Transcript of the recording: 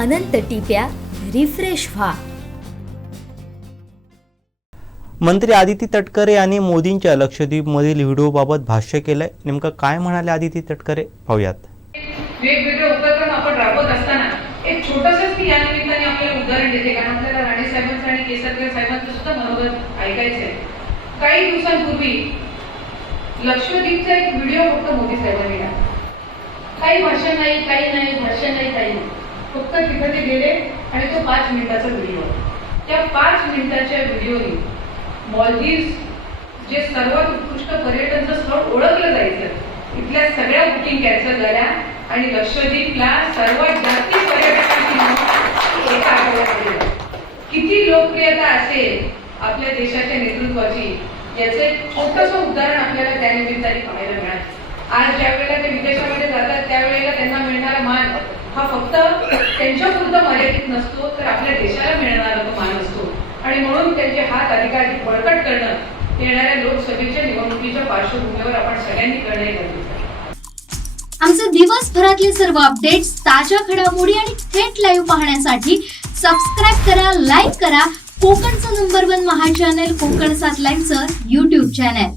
अनंत टिप्या refresh व्हा. मंत्री आदिती तटकरे यांनी मोदींच्या लक्षद्वीपमधील व्हिडिओबाबत भाष्य केलंय. नेमकं काय म्हणाले आदिती तटकरे? पाहूयात. वेगवेगळे उपक्रम आपण राबवत असताना एक छोटसच मी या निमित्ताने आपल्याला उदाहरण देते कारण आपल्याला राणे साहेबांचं आणि केसरकर साहेबांचं सुद्धा मनोगत ऐकायचं आहे काही दिवसांपूर्वी लक्षद्वीपचा एक व्हिडिओ फक्त मोदी साहेबांनी टाकला. काही भाषण नाही काही नाही भाषण नाही काही नाही फक्त तिथे ते गेले आणि तो पाच मिनिटाचा व्हिडिओ. त्या पाच मिनिटाच्या व्हिडिओने मॉलदीव्स जे सर्वात उत्कृष्ट पर्यटनचं स्थळ ओळखलं जायचं इथल्या सगळ्या बुकिंग कॅन्सल झाल्या आणि लक्षद्वीपला सर्वात जास्त पर्यटकांची एका आठवड्यामध्ये. किती लोकप्रियता असेल आपल्या देशाच्या नेतृत्वाची याचं एक छोटस उदाहरण आपल्याला त्यानिमित्ताने पाहायला मिळालं. आज ज्या वेळेला ते विदेशामध्ये जातात त्यावेळेला त्यांना मिळणारा मान त्यांच्या पुरतं मर्यादित नसतो तर आपल्या देशाला मिळणारा तो मान असतो. आणि म्हणून त्यांचे हात अधिकाधिक बळकट करणं येणाऱ्या लोकसभेच्या निवडणुकीच्या पार्श्वभूमीवर आपण सगळ्यांनी करणे गरजेचं आमचे दिवसभरातले सर्व अपडेट्स ताज्या घडामोडी आणि थेट लाईव्ह पाहण्यासाठी सबस्क्राईब करा लाईक करा. कोकणचं नंबर वन महा चॅनल कोकण सात लाईव्हचं युट्यूब चॅनल